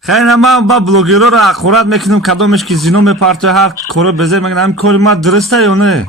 خیلی من با بلوگرها را اخورت میکنم کدامش که زینو میپرته هر کارو بزر میگن همین کاری ما درسته یا نه؟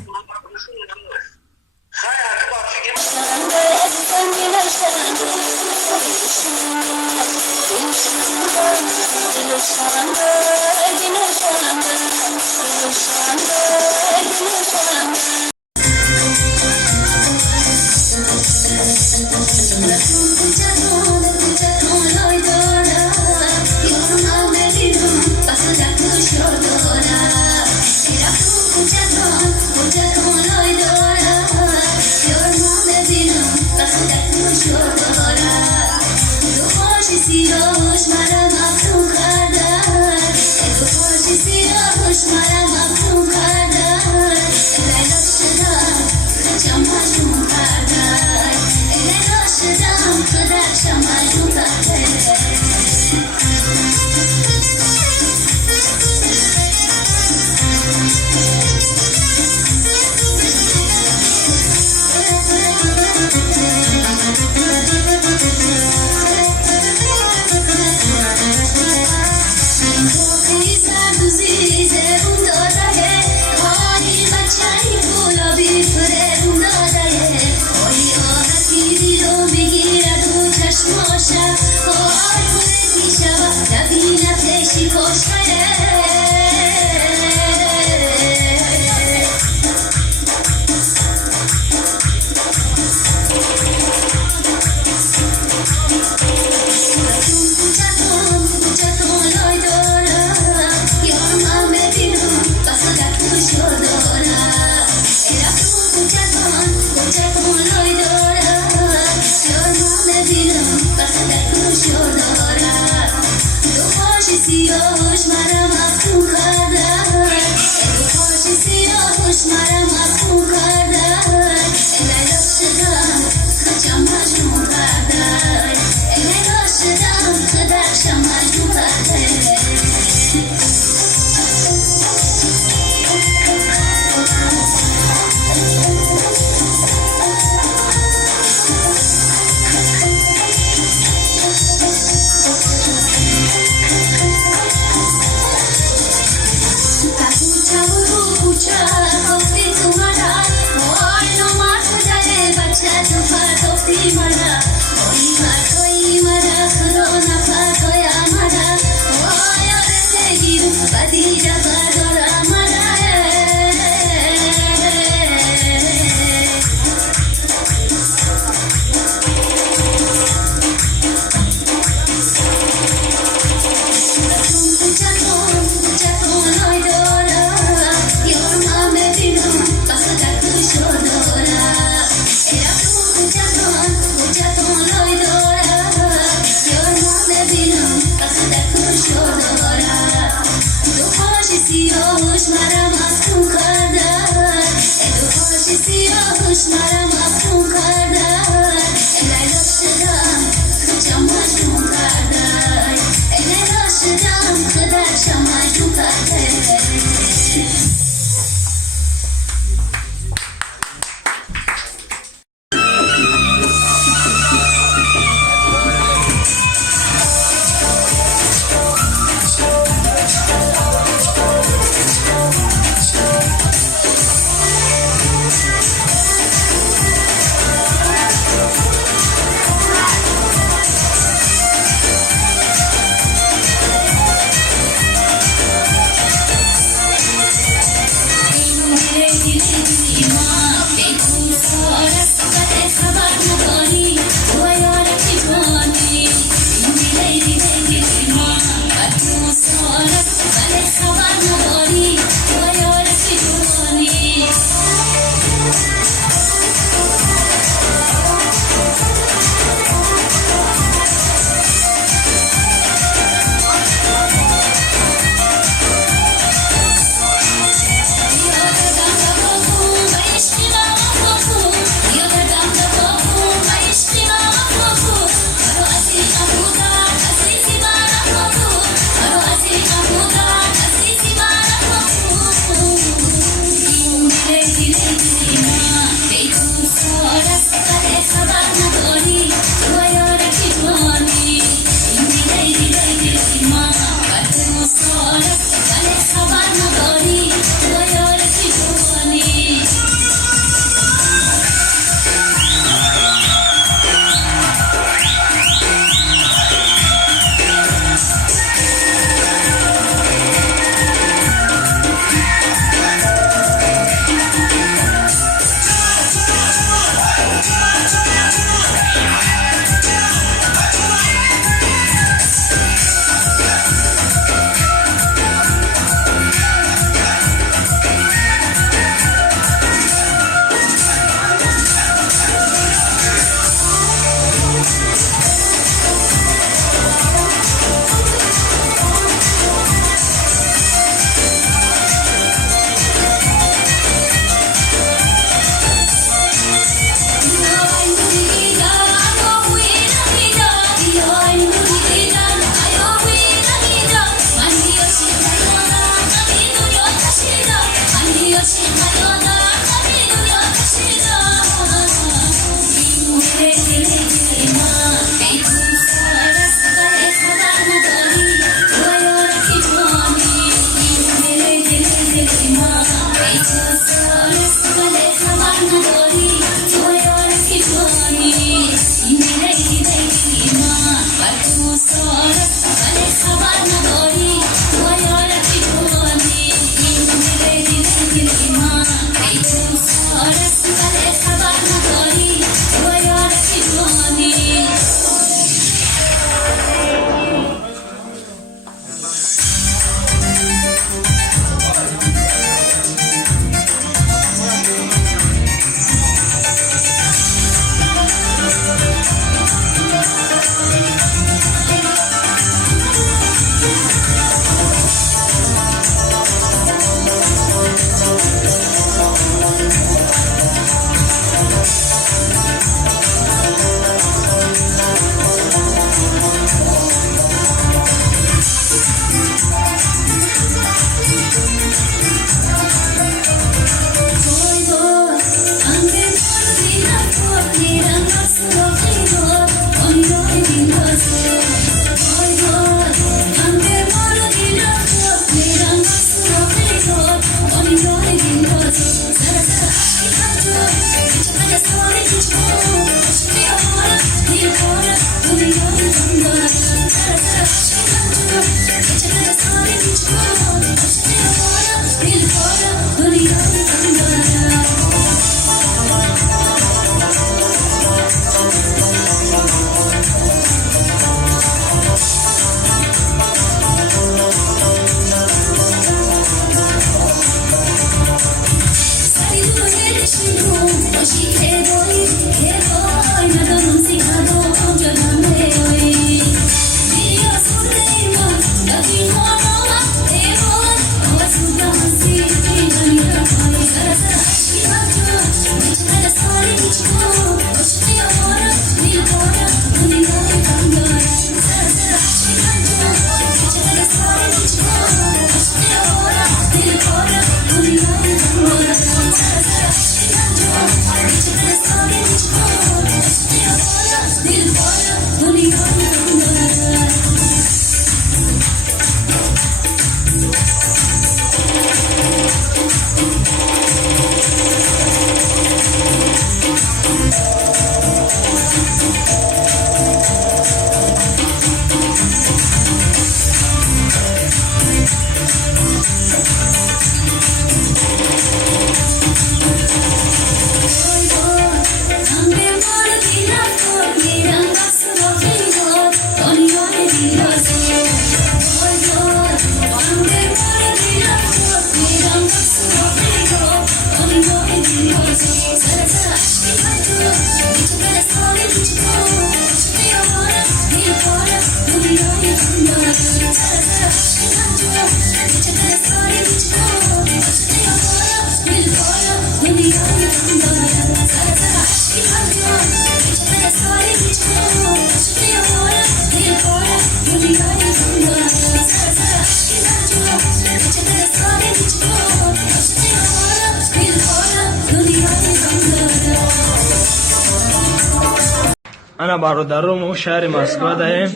انا برادرم و شهر مسکو داریم.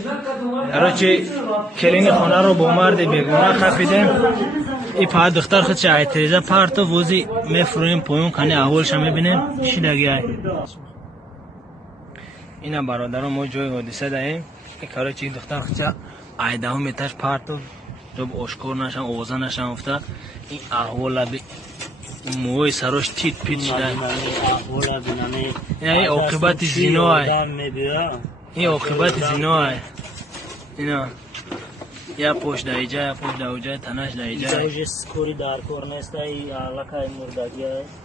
هرچی کلین خانه رو با مرد بیگناه خفیدیم. این پا دختر خود چه اعتراضه پارت و وزی میفرویم پایون کنی اولش میبینیم چی دگیه. اینا برادرم ما جای حادثه داریم. این کارا چی دختر خود چه عیده ها میتاش پارت و جب اشکور نشن اوزا نشن افته. این احوال بی موی سروش تیت پیت شده. این عاقبت زنا است. این عاقبت زنا است. اینا یا پشت دایجا یا پشت دایجا تناش دایجا. دایجا سکوری دار کورنست ای علاقه مردگی است.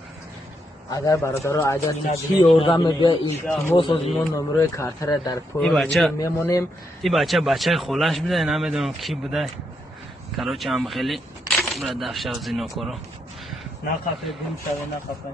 اگر برادر اگر چی اردم بیا این ما سازمان نمره کارتر در پول میمونیم. این بچه خلاص بوده نمیدونم کی بوده. کاروچه هم خیلی برای دفشه و زنا کرو. نه خفه گم شوه نه خفه.